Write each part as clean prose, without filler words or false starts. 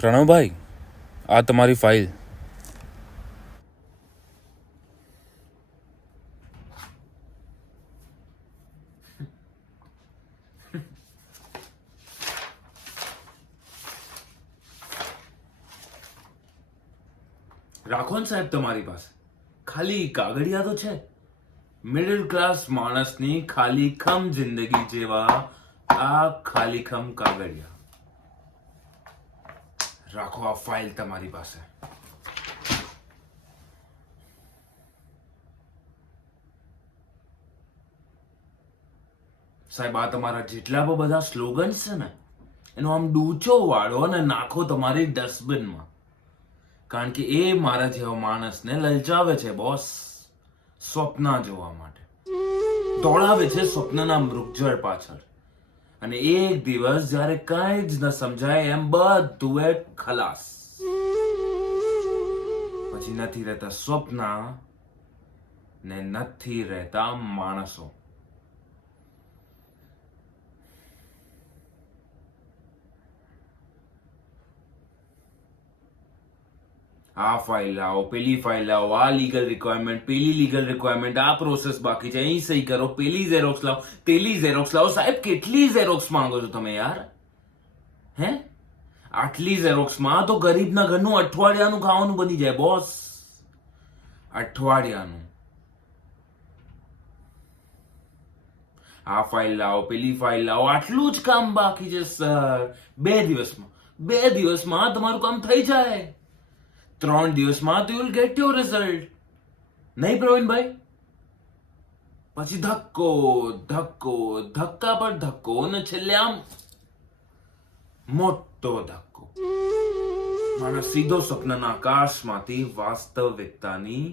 પ્રણવભાઈ, આ તમારી ફાઇલ. રાખો ને સાહેબ તમારી પાસે. ખાલી કાગળિયા તો છે. મિડલ ક્લાસ માણસની ખાલી ખમ જિંદગી જેવા આ ખાલી ખમ કાગળિયા. રાખો આ ફાઇલ તમારી પાસે. સાહેબ, આ તમારા જેટલા પણ બધા સ્લોગન્સ છે ને, એનો આમ ડૂચો વાળો અને નાખો તમારી ડસ્ટબિનમાં. કારણ કે એ મારા જેવા માણસને લલચાવે છે બોસ, સ્વપ્ન જોવા માટે. દોડાવે છે સ્વપ્નના મૃગજળ પાછળ. અને એક દિવસ જ્યારે કઈ જ ન સમજાય એમ બધું એ ખલાસ. પછી નથી રહેતા સ્વપ્ન ને નથી રહેતા માણસો. આ ફાઇલ લાવો, પેલી ફાઇલ લાવો, આ લીગલ રિક્વાયરમેન્ટ, પેલી લીગલ રિક્વાયરમેન્ટ, આ પ્રોસેસ બાકી છે, અહીં સહી કરો, પેલી ઝેરોક્સ લાવો, પેલી ઝેરોક્સ લાવો. સાહેબ, કેટલી ઝેરોક્સ માંગો છો તમે યાર? હે? આટલી ઝેરોક્સમાં તો ગરીબના ઘરનું અઠવાડિયાનું ખાવાનું બની જાય બોસ. અઠવાડિયાનું. આ ફાઇલ લાવો, પેલી ફાઇલ લાવો, આટલું જ કામ બાકી છે સર. 2 દિવસમાં તમારું કામ થઈ જાય. 3 દિવસમાં તો you'll get your result. નહીં પ્રવીણભાઈ? પછી ધક્કા પર ધક્કો અને છેલ્લે આમ મોટો ધક્કો. મારા સીધો સ્વપ્નના આકાશમાંથી વાસ્તવિકતાની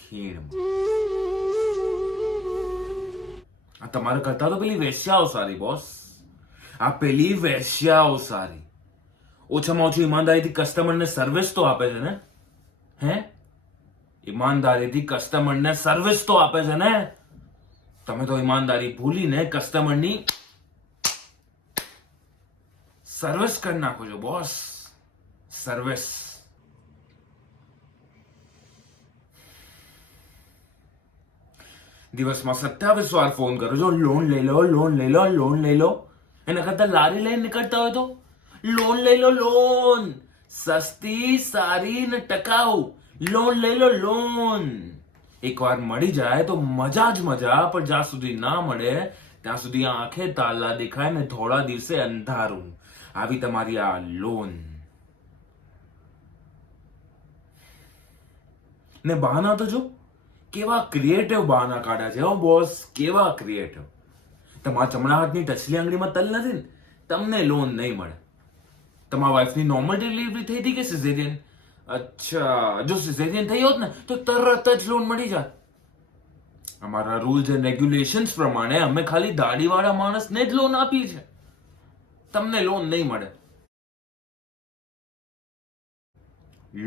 ખીણમાં. આ તમારા કરતા તો પેલી વેશ્યાઓ સારી બોસ. આ પેલી વેશ્યાઓ સારી. ઓછામાં ઓછું ઈમાનદારીથી કસ્ટમરને સર્વિસ તો આપે છે ને? હે? ઈમાનદારીથી કસ્ટમરને સર્વિસ તો આપે છે ને? તમે તો ઈમાનદારી ભૂલીને કસ્ટમરની સર્વિસ કરી નાખો છો બોસ. સર્વિસ. દિવસમાં 27 વાર ફોન કરો છો, લોન લઈ લો, લોન લઈ લો, લોન લઈ લો. એના કરતા લારી લઈને નીકળતા હોય તો લોન લઈ લો. લોન સસ્તી, સારી ને ટકાઉ. લોન લઈ લો, લોન. એકવાર મળી જાય તો મજા જ મજા, પણ જ્યાં સુધી ના મળે ત્યાં સુધી આંખે તાલા દેખાય ને થોડા દિવસે અંધારું. આવી તમારી આ લોન. ને બહાના તો જો કેવા ક્રિએટિવ બહાના કાઢ્યા છે હો બોસ. કેવા ક્રિએટિવ. તમારા ચમડા હાથની ટચલી આંગળીમાં તલ નથી ને, તમને લોન નહીં મળે. તમારા વાઈફની નોર્મલ ડિલિવરી થઈ હતી કે સિઝેરિયન? અચ્છા, જો સિઝેરિયન થઈ હોત ને તો તરત જ લોન મળી જાય. અમારા રૂલ્સ એન્ડ રેગ્યુલેશન્સ પ્રમાણે અમે ખાલી દાઢીવાળા માણસને જ લોન આપીએ છે. તમને લોન નહીં મળે.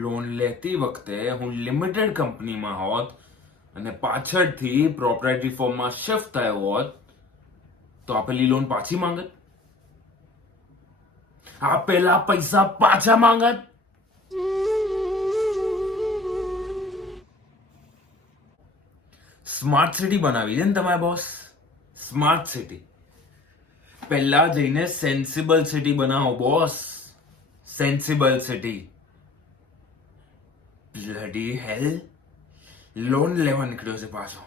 લોન લેતી વખતે હું લિમિટેડ કંપનીમાં હોત અને પાછળથી પ્રોપરાઇટરી ફોર્મમાં શિફ્ટ થયો હોત તો આપેલી લોન પાછી માંગત. આપેલા પૈસા પાછા માંગત. સ્માર્ટ સિટી બનાવી છે ને તમારે બોસ. Smart city. પહેલા જઈને સેન્સિબલ સિટી બનાવો બોસ. Sensible city. બ્લડી હેલ. લોન લેવા નીકળ્યો છે પાછો.